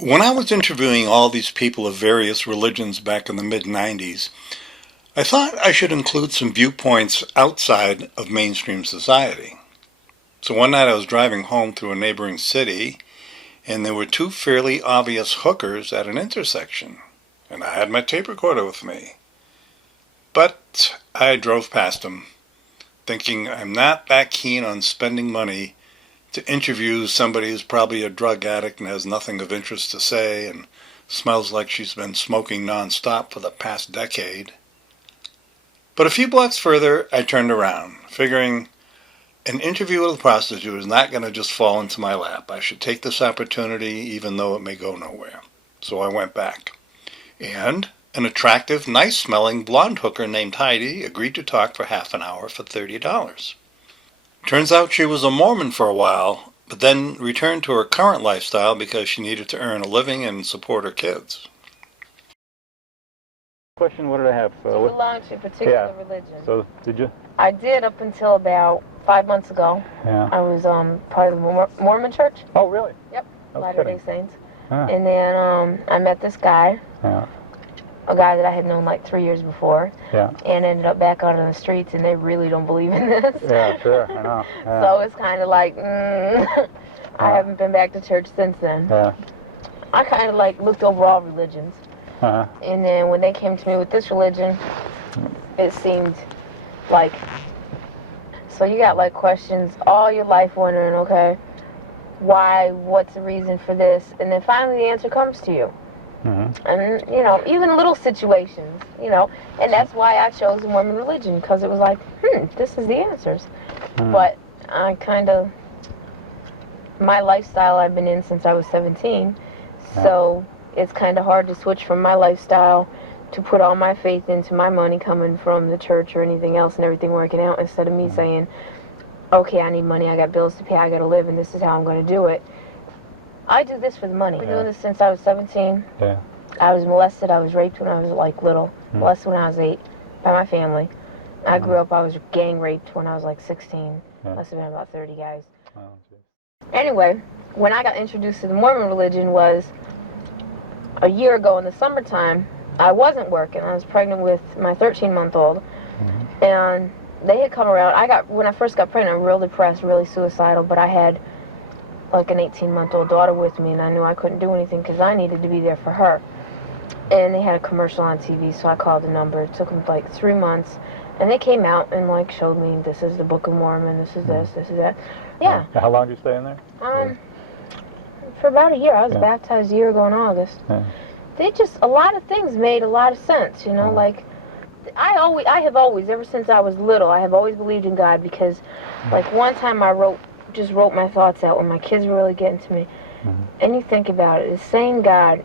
When I was interviewing all these people of various religions back in the mid-90s, I thought I should include some viewpoints outside of mainstream society. So one night I was driving home through a neighboring city, and there were two fairly obvious hookers at an intersection, and I had my tape recorder with me. But I drove past them, thinking I'm not that keen on spending money to interview somebody who's probably a drug addict and has nothing of interest to say and smells like she's been smoking nonstop for the past decade. But a few blocks further, I turned around, figuring an interview with a prostitute is not going to just fall into my lap. I should take this opportunity even though it may go nowhere. So I went back. And an attractive, nice-smelling blonde hooker named Heidi agreed to talk for half an hour for $30. Turns out she was a Mormon for a while, but then returned to her current lifestyle because she needed to earn a living and support her kids. Question, what did I have? Do you belong to a particular religion? So, did you? I did up until about 5 months ago. Yeah. I was part of the Mormon church. Oh, really? Yep. No Latter-day kidding. Saints. Huh. And then I met this guy. Yeah. A guy that I had known like 3 years before. Yeah. And ended up back out on the streets, and they really don't believe in this. Yeah, sure, I know. Yeah. So it's kind of like, I haven't been back to church since then. Yeah. I kind of like looked over all religions. Uh-huh. And then when they came to me with this religion, it seemed like, so you got like questions all your life wondering, okay, why, what's the reason for this? And then finally the answer comes to you. Mm-hmm. And, you know, even little situations, you know, and that's why I chose the Mormon religion, because it was like, this is the answers. Mm-hmm. But I kind of, my lifestyle I've been in since I was 17, so it's kind of hard to switch from my lifestyle to put all my faith into my money coming from the church or anything else and everything working out, instead of me saying, okay, I need money, I got bills to pay, I got to live, and this is how I'm going to do it. I do this for the money. I've been doing this since I was 17. Yeah. I was molested, I was raped when I was like little, molested when I was 8 by my family. I grew up, I was gang raped when I was like 16. Must have been about 30 guys. Oh, anyway, when I got introduced to the Mormon religion was a year ago in the summertime. I wasn't working. I was pregnant with my 13-month-old. And they had come around. When I first got pregnant, I was real depressed, really suicidal, but I had like an 18-month-old daughter with me, and I knew I couldn't do anything because I needed to be there for her. And they had a commercial on TV, so I called the number. It took them like 3 months, and they came out and like showed me, this is the Book of Mormon, this is this, this is that. Yeah. How long did you stay in there? For about a year. I was baptized a year ago in August. Yeah. They just, a lot of things made a lot of sense, you know, like, I have always, ever since I was little, I have always believed in God, because, like, one time I just wrote my thoughts out when my kids were really getting to me, and you think about it, the same God,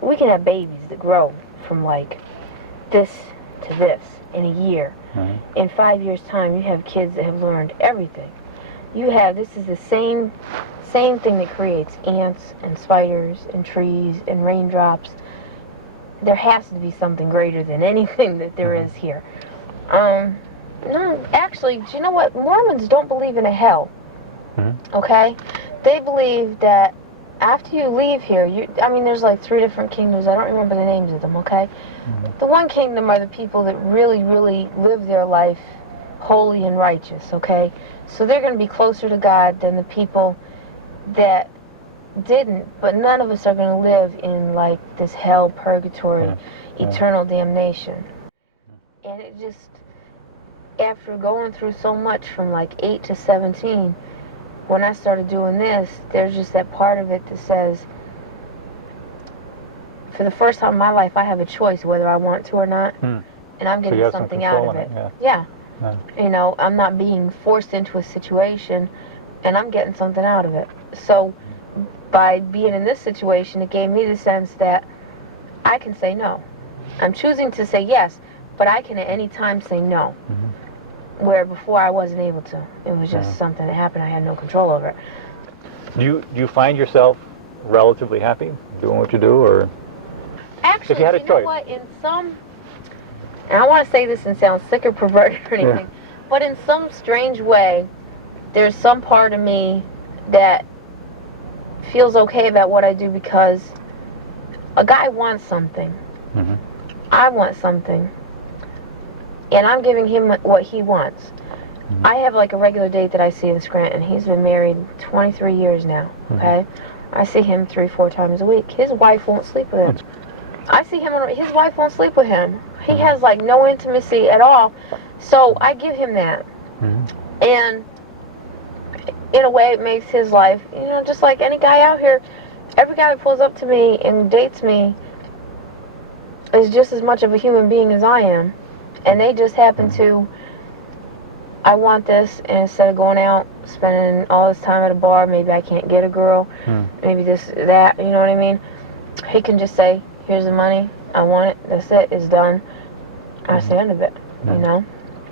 we can have babies that grow from, like, this to this in a year. In 5 years' time, you have kids that have learned everything. This is the same thing that creates ants and spiders and trees and raindrops. There has to be something greater than anything that there is here. No, actually, do you know what? Mormons don't believe in a hell. Okay? They believe that after you leave here, there's like 3 different kingdoms. I don't remember the names of them, okay? The one kingdom are the people that really, really live their life holy and righteous, okay? So they're going to be closer to God than the people that didn't, but none of us are going to live in like this hell, purgatory, eternal damnation. And it just, after going through so much from like 8 to 17, when I started doing this, there's just that part of it that says, for the first time in my life, I have a choice whether I want to or not, and I'm getting something out of it. Yeah. You know, I'm not being forced into a situation, and I'm getting something out of it. So by being in this situation, it gave me the sense that I can say no. I'm choosing to say yes, but I can at any time say no. Where before I wasn't able to. It was just something that happened. I had no control over it. Do you find yourself relatively happy doing what you do, or? Actually, if you had a choice. Know what? In some, and I want to say this and sound sick or perverted or anything, but in some strange way, there's some part of me that feels okay about what I do because a guy wants something. Mm-hmm. I want something. And I'm giving him what he wants. Mm-hmm. I have like a regular date that I see in Scranton. He's been married 23 years now, okay? I see him 3-4 times a week. His wife won't sleep with him. I see him, his wife won't sleep with him. He has like no intimacy at all. So I give him that. Mm-hmm. And in a way it makes his life, you know, just like any guy out here, every guy that pulls up to me and dates me is just as much of a human being as I am. And they just happen to, I want this, and instead of going out, spending all this time at a bar, maybe I can't get a girl, maybe this, that, you know what I mean? He can just say, here's the money, I want it, that's it, it's done. That's the end of it, you know?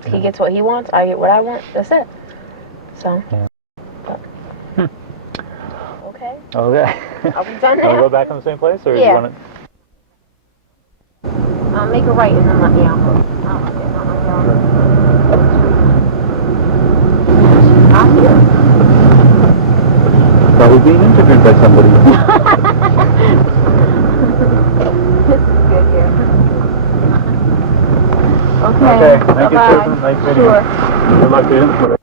He gets what he wants, I get what I want, that's it. So, but, okay. Okay. Are we done Want to now? go back on the same place, or do Yeah. you want to? Make a right and then let me out. I hear. Well, we're being interviewed by somebody. This is good here. Okay. Thank you, Bye-bye. Susan. Nice meeting Sure. you. Good luck to you.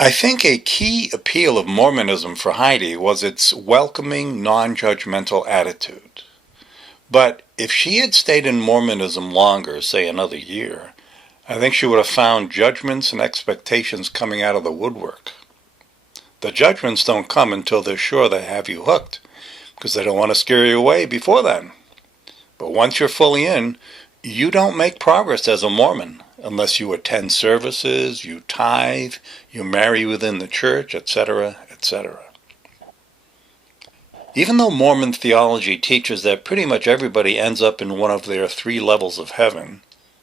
I think a key appeal of Mormonism for Heidi was its welcoming, non-judgmental attitude. But if she had stayed in Mormonism longer, say another year, I think she would have found judgments and expectations coming out of the woodwork. The judgments don't come until they're sure they have you hooked, because they don't want to scare you away before then. But once you're fully in, you don't make progress as a Mormon unless you attend services, you tithe, you marry within the church, etc., etc. Even though Mormon theology teaches that pretty much everybody ends up in one of their 3 levels of heaven,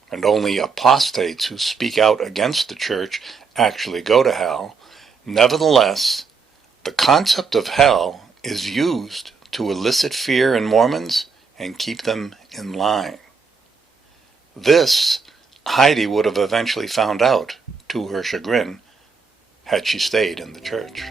and only apostates who speak out against the church actually go to hell, nevertheless, the concept of hell is used to elicit fear in Mormons and keep them in line. This, Heidi would have eventually found out, to her chagrin, had she stayed in the church.